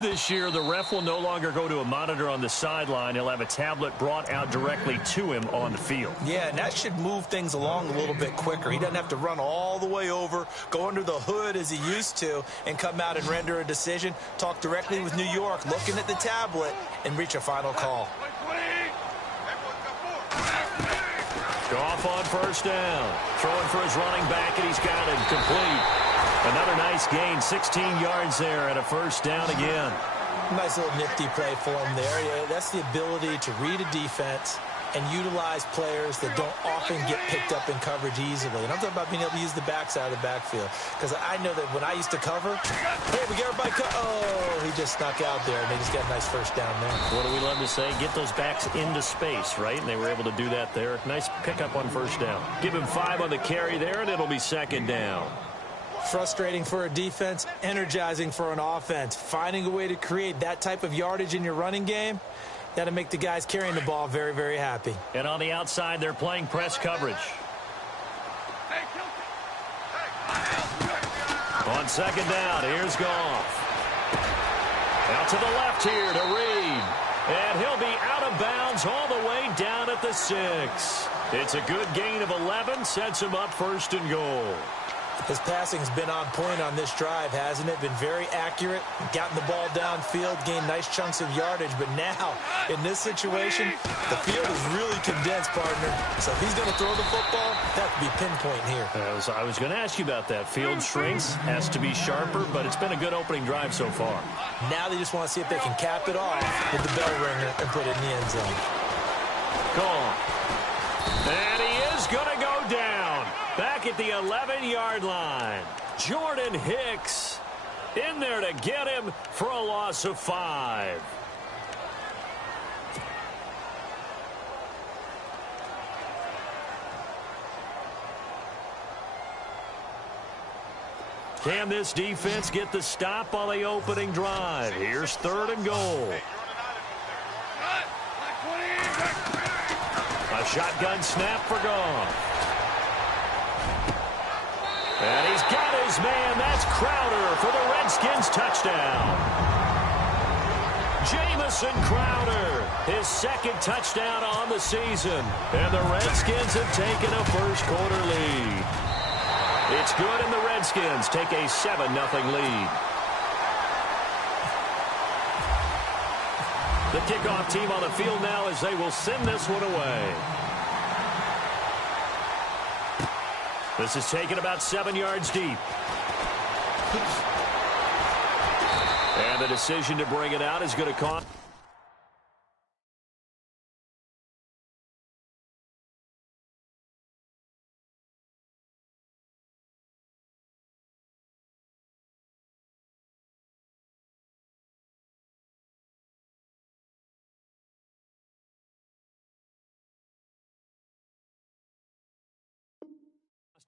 This year, the ref will no longer go to a monitor on the sideline. He'll have a tablet brought out directly to him on the field. Yeah, and that should move things along a little bit quicker. He doesn't have to run all the way over, go under the hood as he used to, and come out and render a decision. Talk directly with New York, looking at the tablet, and reach a final call. Goff on first down. Throwing for his running back, and he's got it complete. Another nice gain, 16 yards there, and a first down again. Nice little nifty play for him there. Yeah, that's the ability to read a defense and utilize players that don't often get picked up in coverage easily. And I'm talking about being able to use the backside of the backfield. Because I know that when I used to cover, hey, we get everybody oh, he just snuck out there, and they just got a nice first down there. What do we love to say? Get those backs into space, right? And they were able to do that there. Nice pickup on first down. Give him 5 on the carry there, and it'll be second down. Frustrating for a defense, energizing for an offense. Finding a way to create that type of yardage in your running game, that'll make the guys carrying the ball very, very happy. And on the outside, they're playing press coverage. On second down, here's Goff. Out to the left here to Reed. And he'll be out of bounds all the way down at the 6. It's a good gain of 11, sets him up first and goal. His passing's been on point on this drive, hasn't it? Been very accurate, gotten the ball downfield, gained nice chunks of yardage. But now, in this situation, the field is really condensed, partner. So if he's going to throw the football, that could be pinpoint here. I was going to ask you about that. Field shrinks, has to be sharper, but it's been a good opening drive so far. Now they just want to see if they can cap it off with the bell ringer and put it in the end zone. Call. And he is going to go down. Back at the 11-yard line. Jordan Hicks in there to get him for a loss of 5. Can this defense get the stop on the opening drive? Here's 3rd and goal. A shotgun snap for Goff. And he's got his man. That's Crowder for the Redskins touchdown. Jamison Crowder, his 2nd touchdown on the season. And the Redskins have taken a first-quarter lead. It's good, and the Redskins take a 7-0 lead. The kickoff team on the field now as they will send this one away. This is taken about 7 yards deep. And the decision to bring it out is going to cost.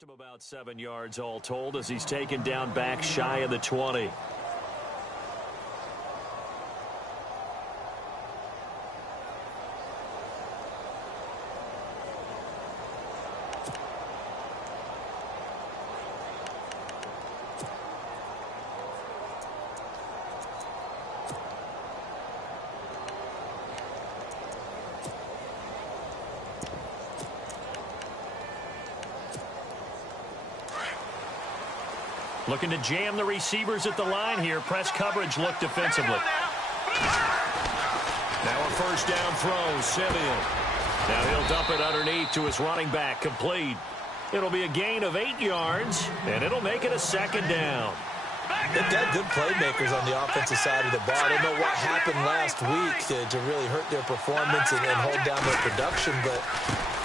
Him about 7 yards all told as he's taken down back shy of the 20. Looking to jam the receivers at the line here. Press coverage look defensively. Now a first down throw, Simeon. Now he'll dump it underneath to his running back, complete. It'll be a gain of 8 yards, and it'll make it a 2nd down. They've got good playmakers on the offensive side of the ball. I don't know what happened last week to really hurt their performance and hold down their production, but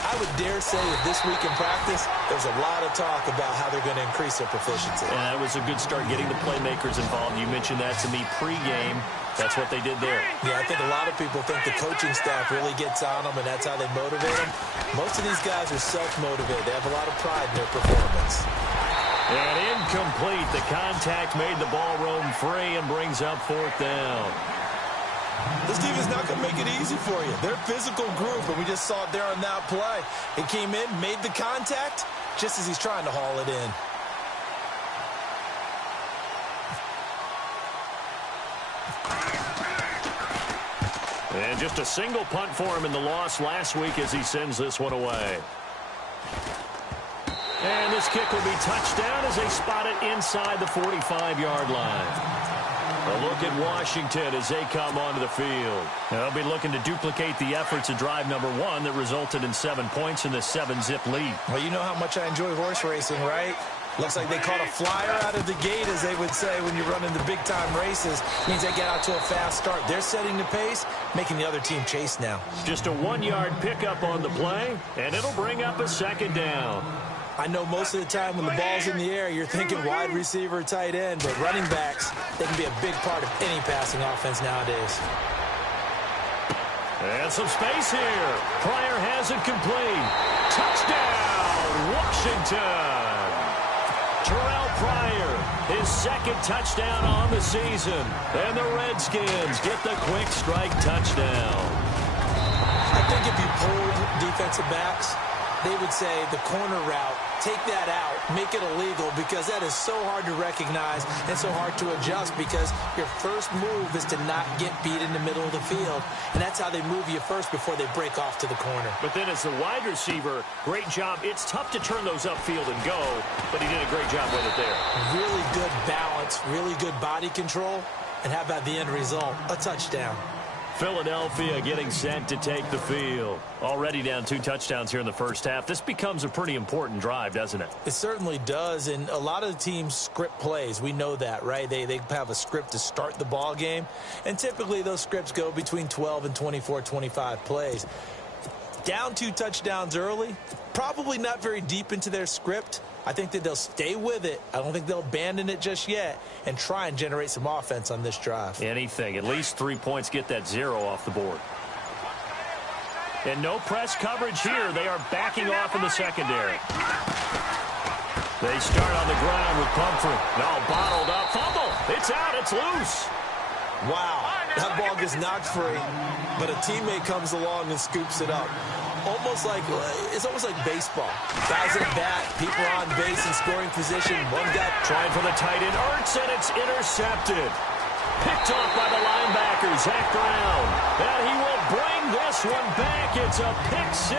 I would dare say that this week in practice, there's a lot of talk about how they're going to increase their proficiency. And that was a good start getting the playmakers involved. You mentioned that to me pregame. That's what they did there. Yeah, I think a lot of people think the coaching staff really gets on them, and that's how they motivate them. Most of these guys are self-motivated. They have a lot of pride in their performance. And incomplete. The contact made the ball roam free and brings up 4th down. This team is not going to make it easy for you. They're a physical group, and we just saw it there on that play. He came in, made the contact, just as he's trying to haul it in. And just a single punt for him in the loss last week as he sends this one away. And this kick will be touchdown as they spot it inside the 45-yard line. A look at Washington as they come onto the field. They'll be looking to duplicate the efforts of drive number 1 that resulted in 7 points in the 7-zip lead. Well, you know how much I enjoy horse racing, right? Looks like they caught a flyer out of the gate, as they would say when you're running the big-time races. Means they get out to a fast start. They're setting the pace, making the other team chase now. Just a 1-yard pickup on the play, and it'll bring up a second down. I know most of the time when the ball's in the air, you're thinking wide receiver, tight end, but running backs, they can be a big part of any passing offense nowadays. And some space here. Pryor has it complete. Touchdown, Washington. Terrell Pryor, his second touchdown on the season. And the Redskins get the quick strike touchdown. I think if you pulled defensive backs, they would say the corner route, take that out, make it illegal, because that is so hard to recognize and so hard to adjust, because your first move is to not get beat in the middle of the field. And that's how they move you first before they break off to the corner. But then as the wide receiver, great job. It's tough to turn those upfield and go, but he did a great job with it there. Really good balance, really good body control, and how about the end result? A touchdown. Philadelphia getting set to take the field. Already down 2 touchdowns here in the first half. This becomes a pretty important drive, doesn't it? It certainly does, and a lot of the teams script plays. We know that, right? They have a script to start the ball game, and typically those scripts go between 12 and 24, 25 plays. Down 2 touchdowns early, probably not very deep into their script. I think that they'll stay with it. I don't think they'll abandon it just yet and try and generate some offense on this drive. Anything. At least 3 points, get that 0 off the board. And no press coverage here. They are backing off in the secondary. They start on the ground with Pumphrey. No, bottled up. Fumble. It's out. It's loose. Wow. That ball gets knocked free, but a teammate comes along and scoops it up. It's almost like baseball. Guys at bat, people on base in scoring position. One guy trying for the tight end, Ertz, and it's intercepted. Picked off by the linebacker, Zach Brown. And he will bring this one back. It's a pick 6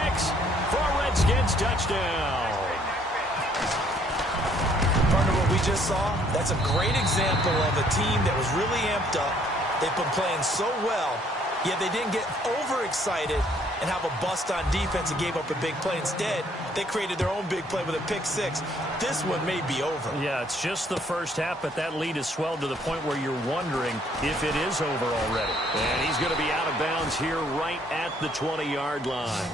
for a Redskins touchdown. Partner, what we just saw, that's a great example of a team that was really amped up. They've been playing so well, yet they didn't get overexcited and have a bust on defense and gave up a big play. Instead, they created their own big play with a pick 6. This one may be over. Yeah, it's just the first half, but that lead has swelled to the point where you're wondering if it is over already. And he's going to be out of bounds here right at the 20-yard line.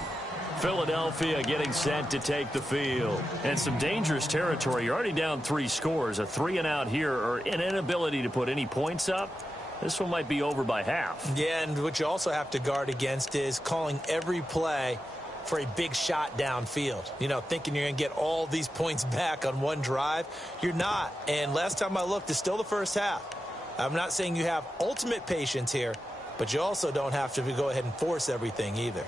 Philadelphia getting set to take the field. And some dangerous territory. You're already down 3 scores. A 3-and-out here, or an inability to put any points up. This one might be over by half. Yeah, and what you also have to guard against is calling every play for a big shot downfield. You know, thinking you're going to get all these points back on one drive. You're not. And last time I looked, it's still the first half. I'm not saying you have ultimate patience here, but you also don't have to go ahead and force everything either.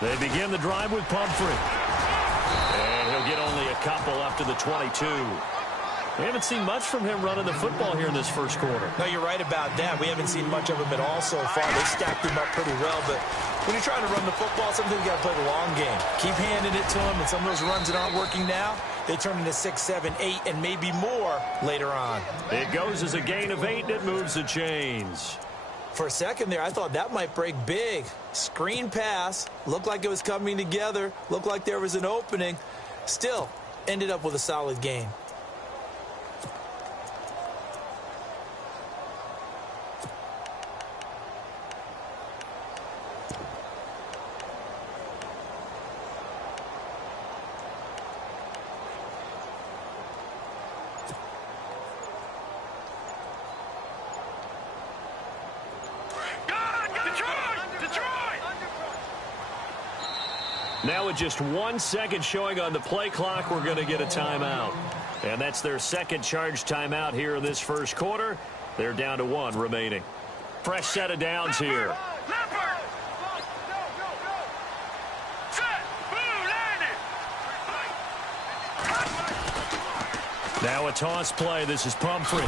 They begin the drive with Pumphrey. And he'll get only a couple up to the 22. We haven't seen much from him running the football here in this first quarter. No, you're right about that. We haven't seen much of him at all so far. They stacked him up pretty well, but when you're trying to run the football, sometimes you got to play the long game. Keep handing it to him, and some of those runs that aren't working now, they turn into 6, 7, 8, and maybe more later on. It goes as a gain of 8, and it moves the chains. For a second there, I thought that might break big. Screen pass. Looked like it was coming together. Looked like there was an opening. Still, ended up with a solid gain. Now with just 1 second showing on the play clock, we're going to get a timeout. And that's their second charge timeout here in this first quarter. They're down to 1 remaining. Fresh set of downs here. Now a toss play. This is Pumphrey.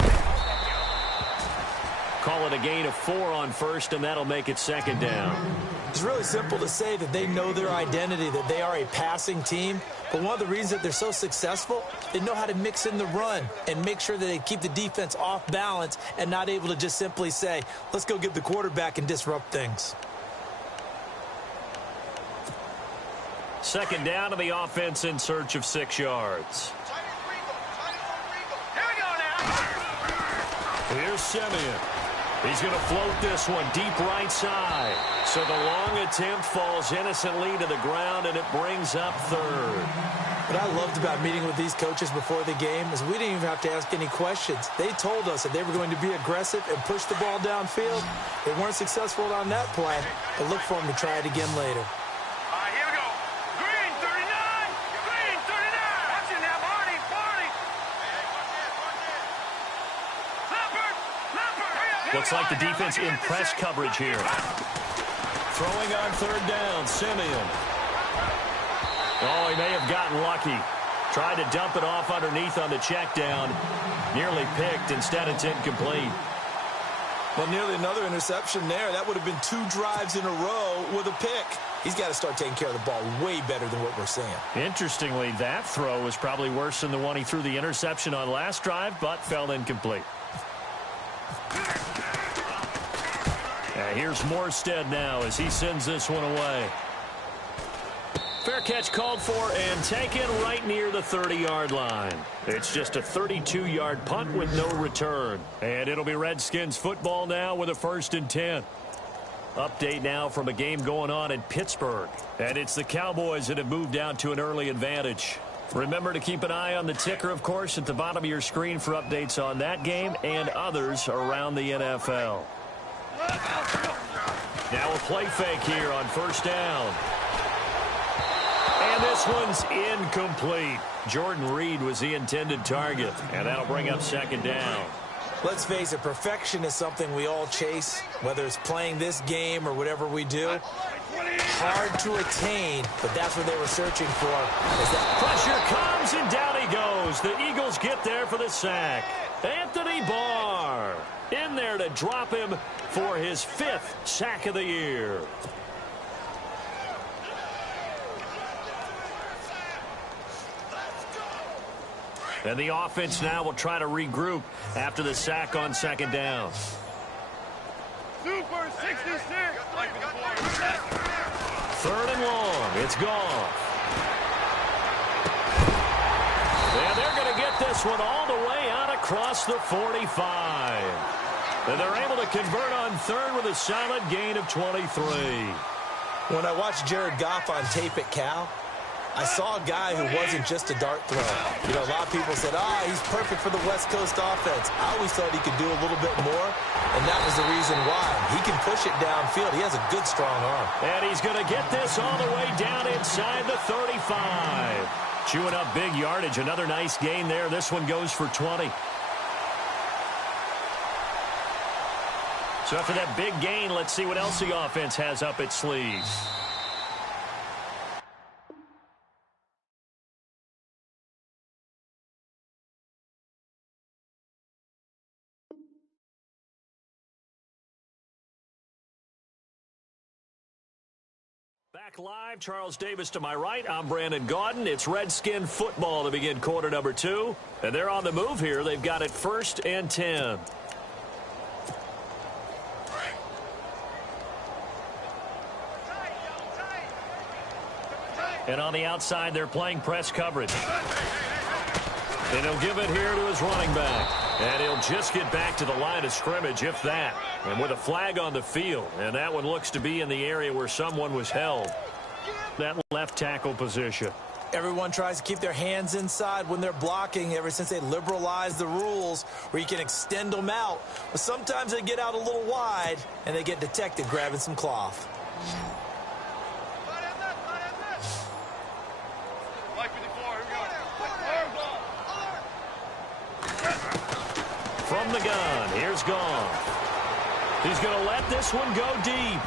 Call it a gain of 4 on first, and that'll make it second down. It's really simple to say that they know their identity, that they are a passing team. But one of the reasons that they're so successful, they know how to mix in the run and make sure that they keep the defense off balance and not able to just simply say, let's go get the quarterback and disrupt things. Second down to the offense in search of 6 yards. Here we go now. Here's Simeon. He's going to float this one deep right side. So the long attempt falls innocently to the ground, and it brings up third. What I loved about meeting with these coaches before the game is we didn't even have to ask any questions. They told us that they were going to be aggressive and push the ball downfield. They weren't successful on that play, but look for them to try it again later. All right, here we go. Green 39. Green 39. Watch it now, Barney. Barney. Leopard. Leopard. Looks like the defense in press coverage here. Throwing on third down, Simeon. Oh, he may have gotten lucky. Tried to dump it off underneath on the check down. Nearly picked. Instead, it's incomplete. Well, nearly another interception there. That would have been 2 drives in a row with a pick. He's got to start taking care of the ball way better than what we're seeing. Interestingly, that throw was probably worse than the one he threw the interception on last drive, but fell incomplete. Here's Morstead now as he sends this one away. Fair catch called for and taken right near the 30-yard line. It's just a 32-yard punt with no return. And it'll be Redskins football now with a 1st and 10. Update now from a game going on in Pittsburgh. And it's the Cowboys that have moved out to an early advantage. Remember to keep an eye on the ticker, of course, at the bottom of your screen for updates on that game and others around the NFL. Now a play fake here on 1st down. And this one's incomplete. Jordan Reed was the intended target, and that'll bring up 2nd down. Let's face it, perfection is something we all chase, whether it's playing this game or whatever we do. Hard to attain, but that's what they were searching for. Pressure comes, and down he goes. The Eagles get there for the sack. Anthony Barr in there to drop him for his 5th sack of the year. And the offense now will try to regroup after the sack on 2nd down. Super 66. 3rd and long. It's gone. And they're going to get this one all the way out across the 45. And they're able to convert on 3rd with a solid gain of 23. When I watched Jared Goff on tape at Cal, I saw a guy who wasn't just a dart thrower. You know, a lot of people said, he's perfect for the West Coast offense. I always thought he could do a little bit more, and that was the reason why. He can push it downfield. He has a good, strong arm. And he's going to get this all the way down inside the 35. Chewing up big yardage. Another nice gain there. This one goes for 20. So after that big gain, let's see what else the offense has up its sleeves. Back live, Charles Davis to my right. I'm Brandon Gaudin. It's Redskin football to begin quarter number 2. And they're on the move here. They've got it 1st and 10. And on the outside, they're playing press coverage. And he'll give it here to his running back. And he'll just get back to the line of scrimmage, if that. And with a flag on the field. And that one looks to be in the area where someone was held. That left tackle position. Everyone tries to keep their hands inside when they're blocking ever since they liberalized the rules where you can extend them out. But sometimes they get out a little wide and they get detected grabbing some cloth. From the gun, here's Goff. He's going to let this one go deep.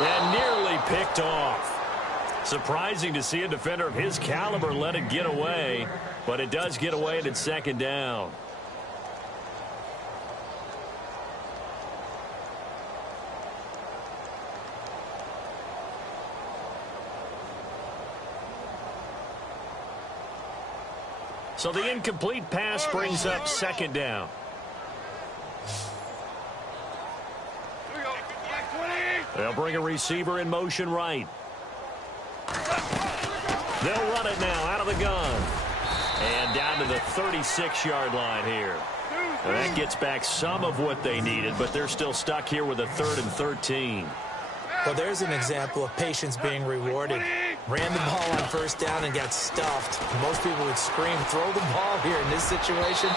And nearly picked off. Surprising to see a defender of his caliber let it get away, but it does get away and it's second down. So the incomplete pass brings up second down. They'll bring a receiver in motion right. They'll run it now out of the gun. And down to the 36-yard line here. And that gets back some of what they needed, but they're still stuck here with a 3rd and 13. Well, there's an example of patience being rewarded. Ran the ball on first down and got stuffed. Most people would scream, throw the ball here. In this situation,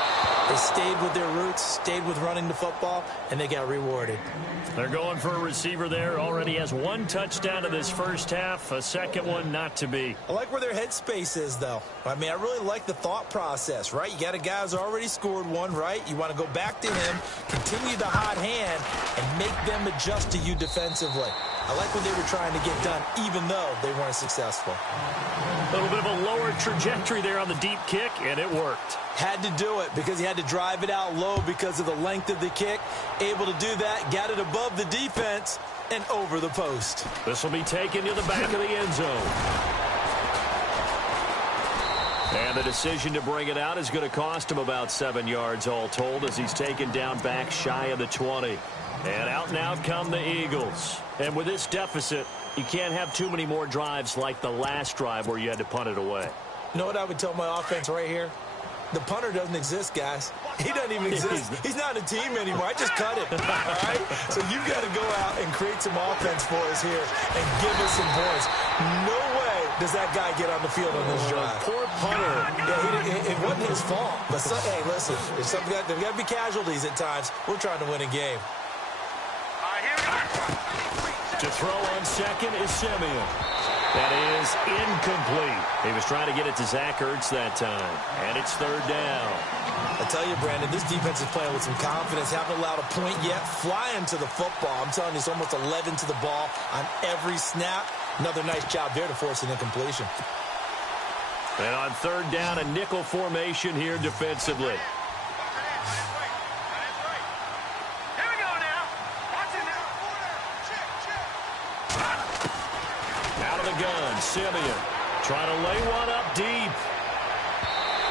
they stayed with their roots, stayed with running the football, and they got rewarded. They're going for a receiver there. Already has 1 touchdown in this first half. A second one not to be. I like where their headspace is, though. I mean, I really like the thought process, right? You got a guy who's already scored one, right? You want to go back to him, continue the hot hand, and make them adjust to you defensively. I like what they were trying to get done, even though they weren't successful. A little bit of a lower trajectory there on the deep kick, and it worked. Had to do it because he had to drive it out low because of the length of the kick. Able to do that, got it above the defense and over the post. This will be taken to the back of the end zone. And the decision to bring it out is going to cost him about 7 yards all told as he's taken down back shy of the 20. And out come the Eagles. And with this deficit, you can't have too many more drives like the last drive where you had to punt it away. You know what I would tell my offense right here? The punter doesn't exist, guys. He doesn't even exist. He's not a team anymore. I just cut him. All right? So you've got to go out and create some offense for us here and give us some points. No way does that guy get on the field on this drive. Poor punter. Yeah, it wasn't his fault. But, hey, listen, there's got to be casualties at times. We're trying to win a game. To throw on second is Simeon. That is incomplete. He was trying to get it to Zach Ertz that time. And it's 3rd down. I tell you, Brandon, this defense is playing with some confidence. Haven't allowed a point yet. Flying to the football. I'm telling you, it's almost 11 to the ball on every snap. Another nice job there to force an incompletion. And on 3rd down, a nickel formation here defensively. Gun, Simeon trying to lay one up deep.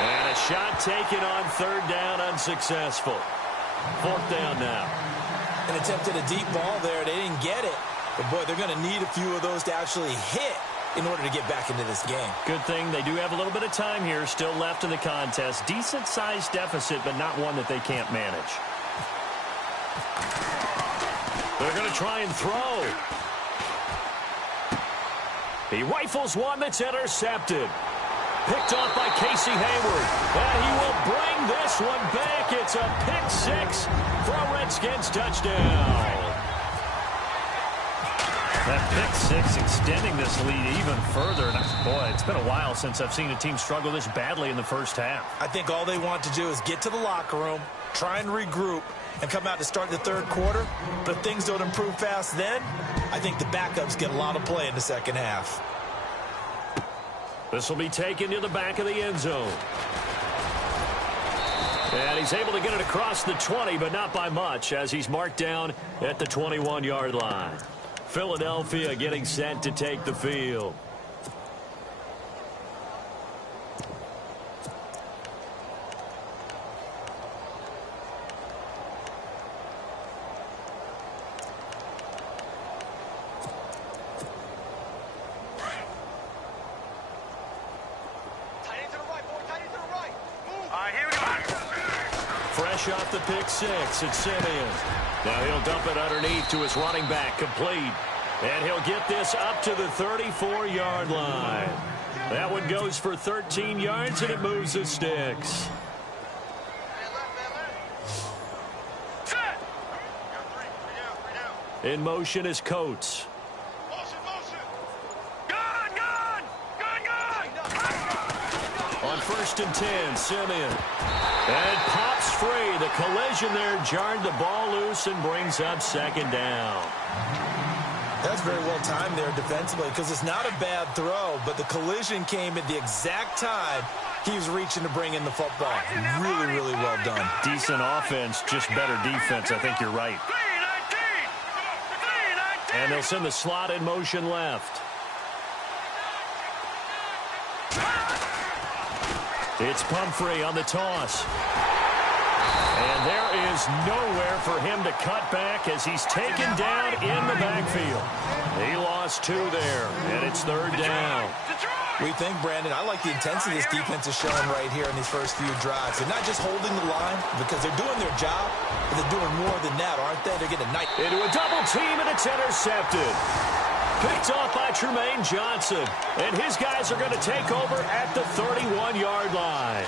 And a shot taken on 3rd down, unsuccessful. 4th down now. An attempt at a deep ball there. They didn't get it. But, boy, they're going to need a few of those to actually hit in order to get back into this game. Good thing they do have a little bit of time here still left in the contest. Decent-sized deficit, but not one that they can't manage. They're going to try and throw. He rifles one that's intercepted. Picked off by Casey Hayward. And he will bring this one back. It's a pick-6 for a Redskins touchdown. That pick-6 extending this lead even further. And boy, it's been a while since I've seen a team struggle this badly in the first half. I think all they want to do is get to the locker room, try and regroup, and come out to start the 3rd quarter. But if things don't improve fast then, I think the backups get a lot of play in the second half. This will be taken to the back of the end zone. And he's able to get it across the 20, but not by much, as he's marked down at the 21-yard line. Philadelphia getting set to take the field. Fresh off the pick-6, it's Simeon. Now he'll dump it underneath to his running back, complete. And he'll get this up to the 34-yard line. That one goes for 13 yards, and it moves the sticks. In motion is Coates. On 1st and 10, Simeon. And pops free. The collision there jarred the ball loose and brings up 2nd down. That's very well timed there defensively because it's not a bad throw, but the collision came at the exact time he was reaching to bring in the football. Really, really well done. Decent offense, just better defense. I think you're right. And they'll send the slot in motion left. It's Pumphrey on the toss. And there is nowhere for him to cut back as he's taken down in the backfield. He lost 2 there, and it's 3rd down. We think, Brandon, I like the intensity this defense is showing right here in these first few drives. They're not just holding the line because they're doing their job, but they're doing more than that, aren't they? They're getting a nice into a double team, and it's intercepted. Picked off by Tremaine Johnson. And his guys are going to take over at the 31-yard line.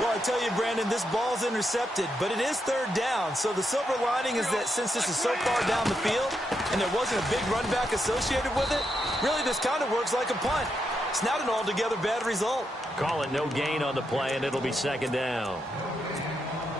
Well, I tell you, Brandon, this ball's intercepted, but it is 3rd down. So the silver lining is that since this is so far down the field and there wasn't a big run back associated with it, really this kind of works like a punt. It's not an altogether bad result. Call it no gain on the play, and it'll be 2nd down.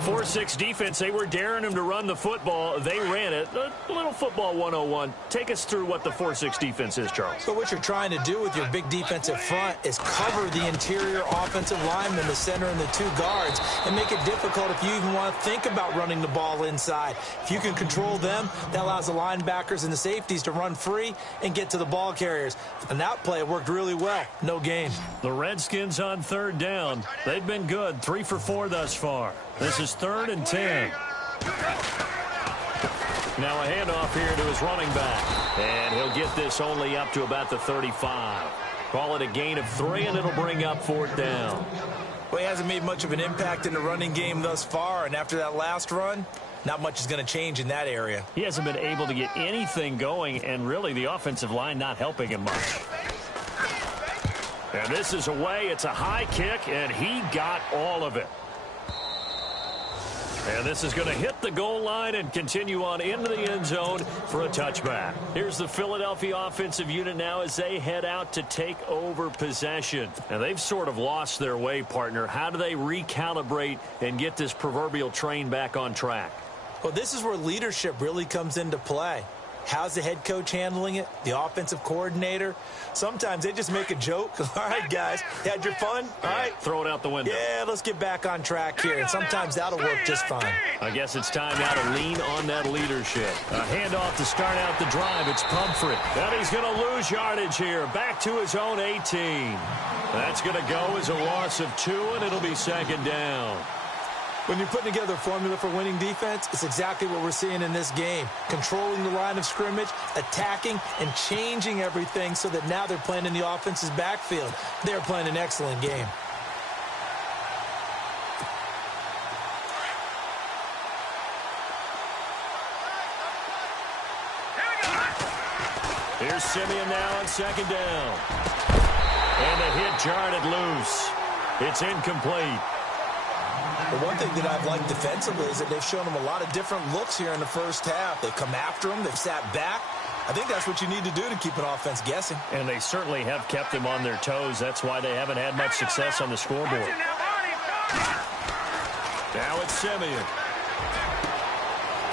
4-6 defense, they were daring him to run the football. They ran it. A little football 101. Take us through what the 4-6 defense is, Charles. So what you're trying to do with your big defensive front is cover the interior offensive lineman, the center, and the 2 guards, and make it difficult if you even want to think about running the ball inside. If you can control them, that allows the linebackers and the safeties to run free and get to the ball carriers. And that play worked really well. No gain. The Redskins on 3rd down. They've been good. 3 for 4 thus far. This is 3rd and 10. Now a handoff here to his running back. And he'll get this only up to about the 35. Call it a gain of 3, and it'll bring up 4th down. Well, he hasn't made much of an impact in the running game thus far, and after that last run, not much is going to change in that area. He hasn't been able to get anything going, and really the offensive line not helping him much. And this is away. It's a high kick, and he got all of it. And this is going to hit the goal line and continue on into the end zone for a touchback. Here's the Philadelphia offensive unit now as they head out to take over possession. And they've sort of lost their way, partner. How do they recalibrate and get this proverbial train back on track? Well, this is where leadership really comes into play. How's the head coach handling it? The offensive coordinator? Sometimes they just make a joke. All right, guys, had your fun? All right. Throw it out the window. Yeah, let's get back on track here. And sometimes that'll work just fine. I guess it's time now to lean on that leadership. A handoff to start out the drive. It's Pumphrey. And he's going to lose yardage here. Back to his own 18. That's going to go as a loss of 2, and it'll be 2nd down. When you're putting together a formula for winning defense, it's exactly what we're seeing in this game. Controlling the line of scrimmage, attacking, and changing everything so that now they're playing in the offense's backfield. They're playing an excellent game. Here's Simeon now on 2nd down. And the hit jarred it loose. It's incomplete. The one thing that I've liked defensively is that they've shown them a lot of different looks here in the first half. They've come after them. They've sat back. I think that's what you need to do to keep an offense guessing. And they certainly have kept them on their toes. That's why they haven't had much success on the scoreboard. Now it's Simeon.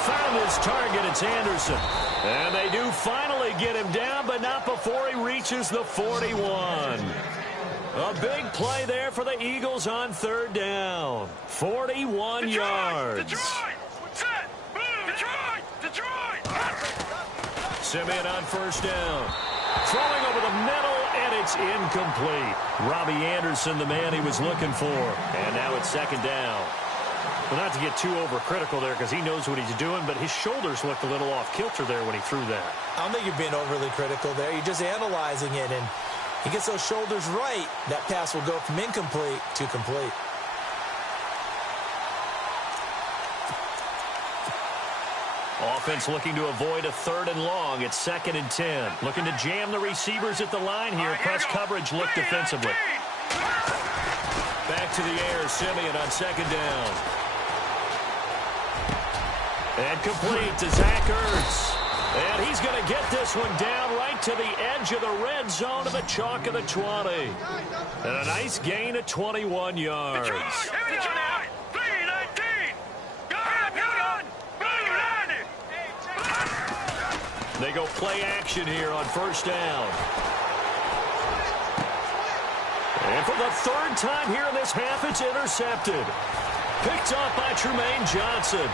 Found his target. It's Anderson. And they do finally get him down, but not before he reaches the 41. A big play there for the Eagles on 3rd down. 41 yards. Detroit! Set! Move! Detroit! Simeon on 1st down. Throwing over the middle, and it's incomplete. Robbie Anderson, the man he was looking for. And now it's 2nd down. Well, not to get too overcritical there because he knows what he's doing, but his shoulders looked a little off kilter there when he threw that. I don't think you're being overly critical there. You're just analyzing it, and he gets those shoulders right, that pass will go from incomplete to complete. Offense looking to avoid a 3rd and long. It's 2nd and 10. Looking to jam the receivers at the line here. Press coverage look defensively. Back to the air. Simeon on 2nd down. And complete to Zach Ertz. And he's going to get this one down right to the edge of the red zone of the chalk of the 20. And a nice gain of 21 yards. They go play action here on first down. And for the third time here in this half, it's intercepted. Picked off by Tremaine Johnson.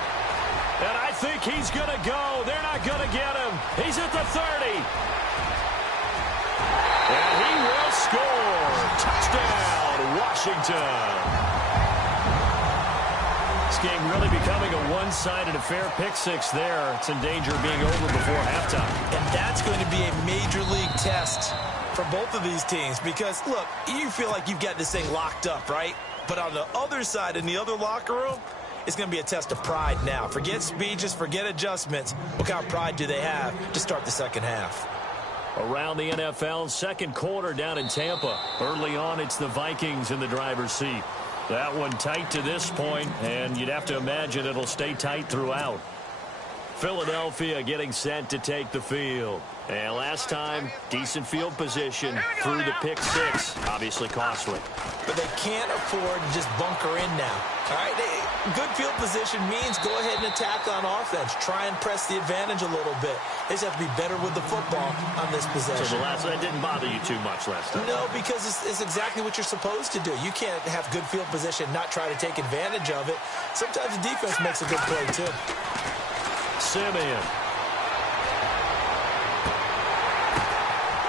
And I think he's going to go. They're not going to get him. He's at the 30. And he will score. Touchdown, Washington. This game really becoming a one-sided affair. Pick six there. It's in danger of being over before halftime. And that's going to be a major league test for both of these teams because, look, you feel like you've got this thing locked up, right? But on the other side, in the other locker room, it's going to be a test of pride now. Forget speed, just forget adjustments. What kind of pride do they have to start the second half? Around the NFL, second quarter down in Tampa. Early on, it's the Vikings in the driver's seat. That one tight to this point, and you'd have to imagine it'll stay tight throughout. Philadelphia getting set to take the field. And last time, decent field position through the pick six. Obviously costly. But they can't afford to just bunker in now. All right, good field position means go ahead and attack on offense. Try and press the advantage a little bit. They just have to be better with the football on this possession. So that didn't bother you too much last time? No, because it's exactly what you're supposed to do. You can't have good field position, not try to take advantage of it. Sometimes the defense makes a good play, too. Simeon.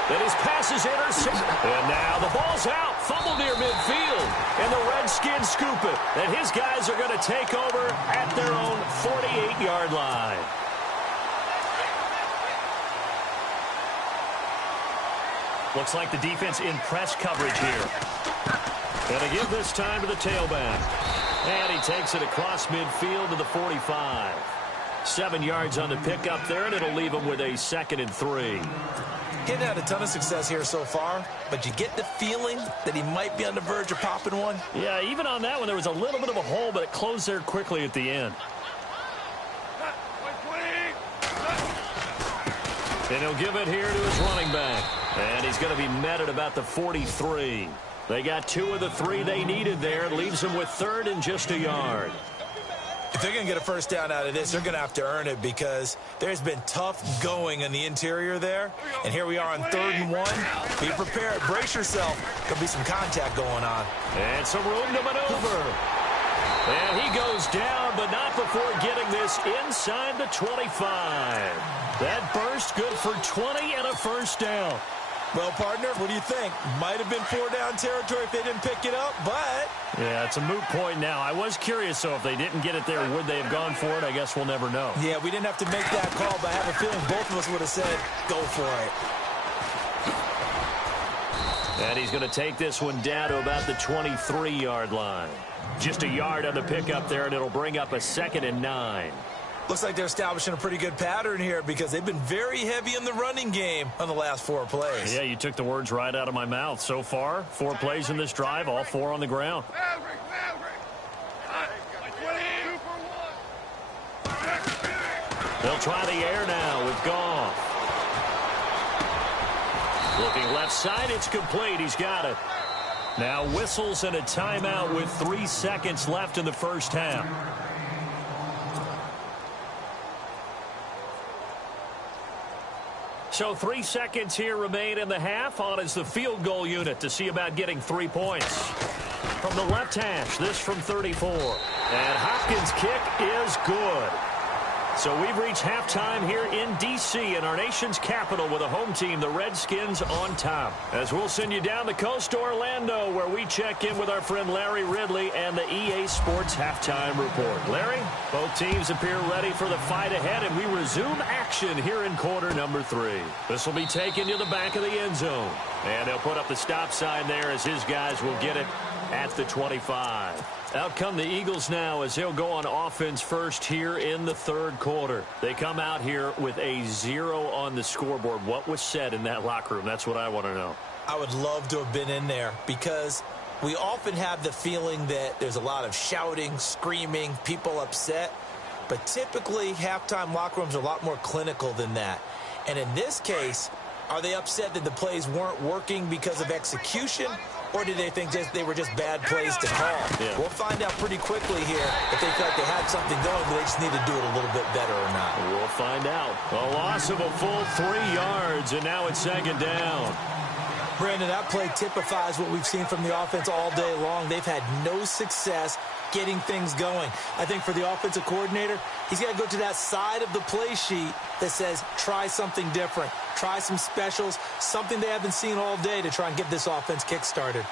And his pass is intercepted. And now the ball's out. Fumble near midfield. And the Redskins scoop it. And his guys are going to take over at their own 48-yard line. Looks like the defense in press coverage here. And they give this time to the tailback. And he takes it across midfield to the 45. 7 yards on the pickup there, and it'll leave him with a 2nd and 3. He's had a ton of success here so far, but you get the feeling that he might be on the verge of popping one. Yeah, even on that one, there was a little bit of a hole, but it closed there quickly at the end. And he'll give it here to his running back. And he's going to be met at about the 43. They got 2 of the 3 they needed there. It leaves them with 3rd and just a yard. If they're going to get a first down out of this, they're going to have to earn it because there's been tough going in the interior there. And here we are on 3rd and 1. Be prepared. Brace yourself. There'll be some contact going on. And some room to maneuver. And he goes down, but not before getting this inside the 25. That burst good for 20 and a first down. Well, partner, what do you think? Might have been 4-down territory if they didn't pick it up, but... Yeah, it's a moot point now. I was curious, so if they didn't get it there, would they have gone for it? I guess we'll never know. Yeah, we didn't have to make that call, but I have a feeling both of us would have said, go for it. And he's going to take this one down to about the 23-yard line. Just a yard on the pickup there, and it'll bring up a 2nd and 9. Looks like they're establishing a pretty good pattern here because they've been very heavy in the running game on the last 4 plays. Yeah, you took the words right out of my mouth. So far, 4 plays in this drive, all 4 on the ground. They'll try the air now with Goff. Looking left side, it's complete. He's got it. Now whistles and a timeout with 3 seconds left in the first half. So 3 seconds here remain in the half. On is the field goal unit to see about getting 3 points. From the left hash, this from 34. And Hopkins' kick is good. So we've reached halftime here in D.C. in our nation's capital with a home team, the Redskins, on top. As we'll send you down the coast to Orlando, where we check in with our friend Larry Ridley and the EA Sports Halftime Report. Larry, both teams appear ready for the fight ahead, and we resume action here in quarter number 3. This will be taken to the back of the end zone. And they'll put up the stop sign there as his guys will get it at the 25. Out come the Eagles now as they'll go on offense first here in the 3rd quarter. They come out here with a 0 on the scoreboard. What was said in that locker room? That's what I want to know. I would love to have been in there because we often have the feeling that there's a lot of shouting, screaming, people upset. But typically, halftime locker rooms are a lot more clinical than that. And in this case, are they upset that the plays weren't working because of execution? or do they think they were just bad plays to call? Yeah. We'll find out pretty quickly here if they feel like they had something going, but they just need to do it a little bit better or not. We'll find out. A loss of a full 3 yards, and now it's second down. Brandon, that play typifies what we've seen from the offense all day long. They've had no success getting things going. I think for the offensive coordinator, he's got to go to that side of the play sheet that says, try something different. Try some specials, something they haven't seen all day to try and get this offense kick-started.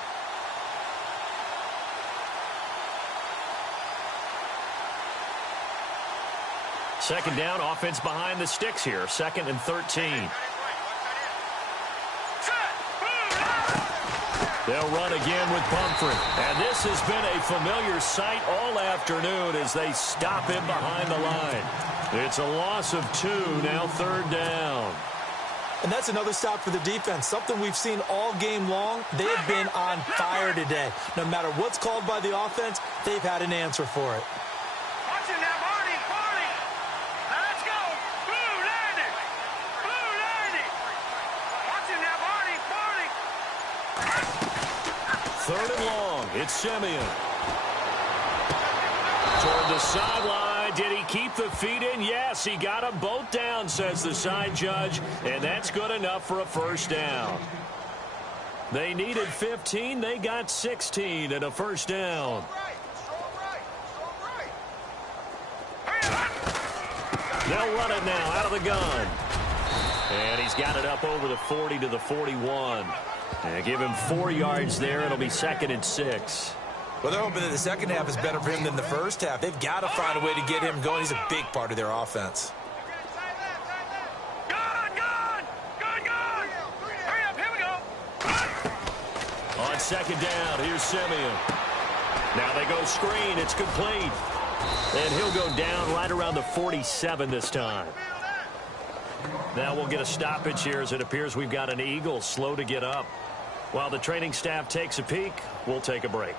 Second down, offense behind the sticks here. 2nd and 13. They'll run again with Pumphrey. And this has been a familiar sight all afternoon as they stop him behind the line. It's a loss of 2, now 3rd down. And that's another stop for the defense, something we've seen all game long. They have been on fire today. No matter what's called by the offense, they've had an answer for it. Watch it now, Barney. Now let's go. Blue landing. Watch it now, Barney. 3rd and long. It's Simeon. Toward the sideline. Did he keep the feet in? Yes, he got them both down, says the side judge. And that's good enough for a 1st down. They needed 15. They got 16 and a 1st down. They'll run it now out of the gun. And he's got it up over the 40 to the 41. And give him 4 yards there. It'll be 2nd and 6. Well, they're hoping that the second half is better for him than the first half. They've got to find a way to get him going. He's a big part of their offense. Gun! Hurry up, here we go. On 2nd down, here's Simeon. Now they go screen. It's complete. And he'll go down right around the 47 this time. Now we'll get a stoppage here as it appears we've got an Eagle slow to get up. While the training staff takes a peek, we'll take a break.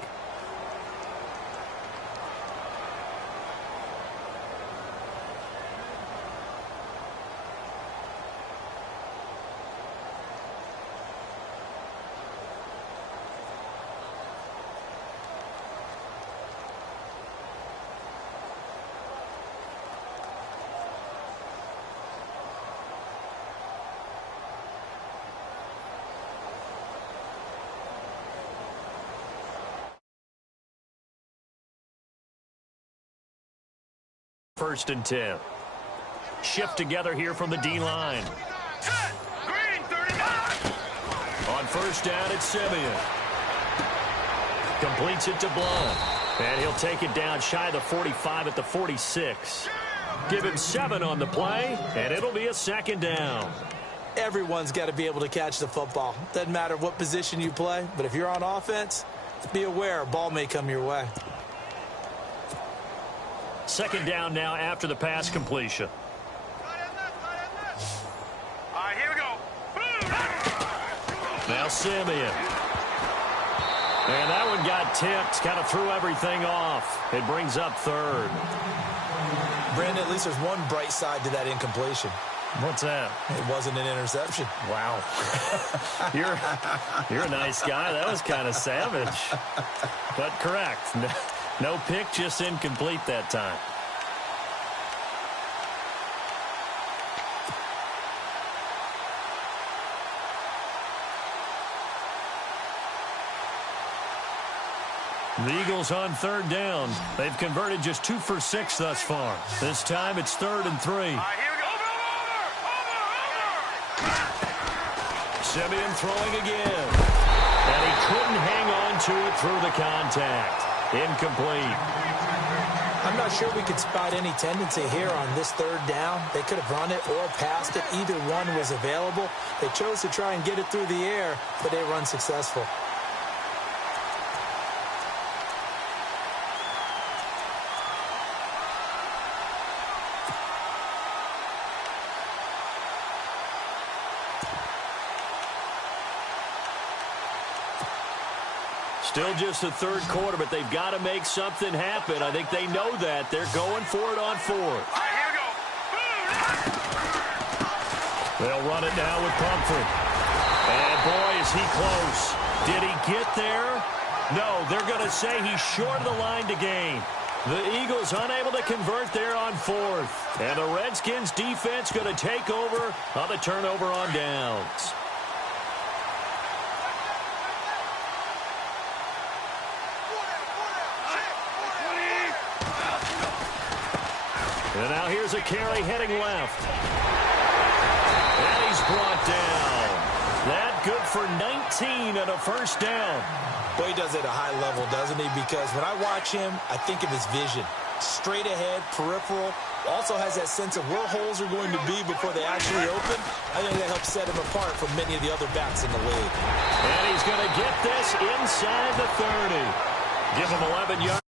First and 10. Shift together here from the D-line. Green, 39. On 1st down, it's Simeon. Completes it to Blount. And he'll take it down shy of the 45 at the 46. Give him 7 on the play, and it'll be a 2nd down. Everyone's got to be able to catch the football. Doesn't matter what position you play, but if you're on offense, be aware a ball may come your way. 2nd down now after the pass completion. All right, here we go. Now Simeon. And that one got tipped, kind of threw everything off. It brings up 3rd. Brandon, at least there's one bright side to that incompletion. What's that? It wasn't an interception. Wow. You're a nice guy. That was kind of savage. But correct. No pick, just incomplete that time. The Eagles on 3rd down. They've converted just 2 for 6 thus far. This time it's 3rd and 3. All right, here we go. Over. Simeon throwing again. And he couldn't hang on to it through the contact. Incomplete. I'm not sure we could spot any tendency here on this 3rd down. They could have run it or passed it. Either one was available. They chose to try and get it through the air, but they were unsuccessful. Still just the 3rd quarter, but they've got to make something happen. I think they know that. They're going for it on 4th. All right, here we go. They'll run it now with Pumphrey. And boy, is he close. Did he get there? No, they're going to say he's short of the line to gain. The Eagles unable to convert there on fourth. And the Redskins defense going to take over on the turnover on downs. And now here's a carry heading left. And he's brought down. That good for 19 and a first down. Boy, he does it at a high level, doesn't he? Because when I watch him, I think of his vision. Straight ahead, peripheral. Also has that sense of where holes are going to be before they actually open. I think that helps set him apart from many of the other backs in the league. And he's going to get this inside the 30. Give him 11 yards.